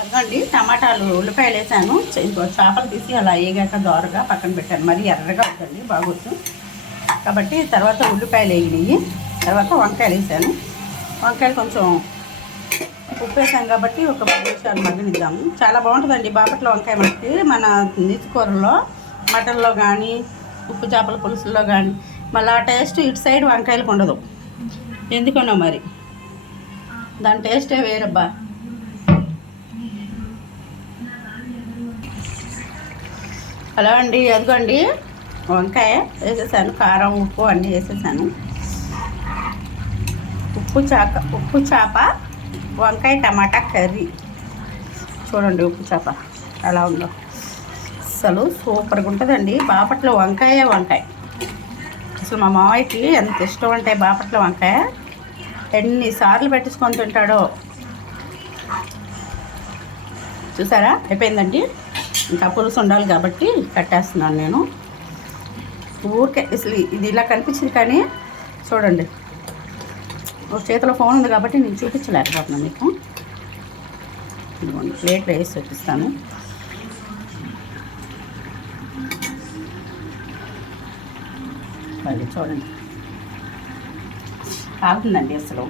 అదిగోండి టమాటాలు ఉల్లిపాయలు వేసాను. ఇంకో చేపలు తీసి అలా వేగాక దోరగా పక్కన పెట్టాను. మరీ ఎర్రగా ఉంటుంది బాగోచ్చు కాబట్టి తర్వాత ఉల్లిపాయలు వేగినాయి. తర్వాత వంకాయలు వేసాను. వంకాయలు కొంచెం ఉప్పు వేసాను కాబట్టి ఒక 10 నిమిషాలు మగ్గనిద్దాము. చాలా బాగుంటుందండి బాపట్ల వంకాయ. మనకి మన నీటి కూరలో మటన్లో కానీ ఉప్పు చేపల పులుసుల్లో కానీ మళ్ళీ ఆ టేస్ట్ ఇటు సైడ్ వంకాయలకు ఉండదు ఎందుకనో మరి. దాని టేస్టే వేరబ్బా. హలో అండి, అదిగోండి వంకాయ వేసేసాను. కారం ఉప్పు అన్నీ వేసేసాను. ఉప్పు చేప వంకాయ టమాటా కర్రీ. చూడండి ఉప్పు చేప ఎలా ఉందో. అసలు సూపర్గా ఉంటుందండి బాపట్ల వంకాయ. అసలు మా మామయ్యకి ఎంత ఇష్టం అంటే బాపట్ల వంకాయ ఎన్నిసార్లు పెట్టించుకొని తింటాడో. చూసారా అయిపోయిందండి. ఇంకా పులుసు ఉండాలి కాబట్టి కట్టేస్తున్నాను నేను. ఊరికే అసలు ఇది ఇలా కనిపించింది కానీ చూడండి చేతిలో ఫోన్ ఉంది కాబట్టి నేను చూపించలేకపోతున్నాను మీకు. ఇదిగోండి ప్లేట్లో వేసి చూపిస్తాను. అది చూడండి కాగుతుందండి అసలు.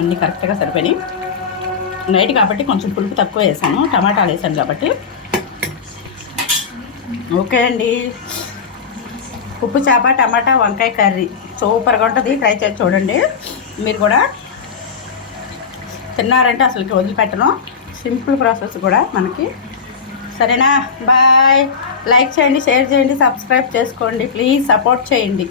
అన్నీ కరెక్ట్గా సరిపోయినాయి. నైట్ కాబట్టి కొంచెం పులుపు తక్కువ వేసాను, టమాటాలు వేసాను కాబట్టి. ఓకే అండి, ఉప్పు చేప టమాటా వంకాయ కర్రీ సూపర్గా ఉంటుంది. ట్రై చేసి చూడండి. మీరు కూడా తిన్నారంటే అసలుకి వదిలిపెట్టను. సింపుల్ ప్రాసెస్ కూడా మనకి. సరేనా, బాయ్. లైక్ చేయండి, షేర్ చేయండి, సబ్స్క్రైబ్ చేసుకోండి. ప్లీజ్ సపోర్ట్ చేయండి.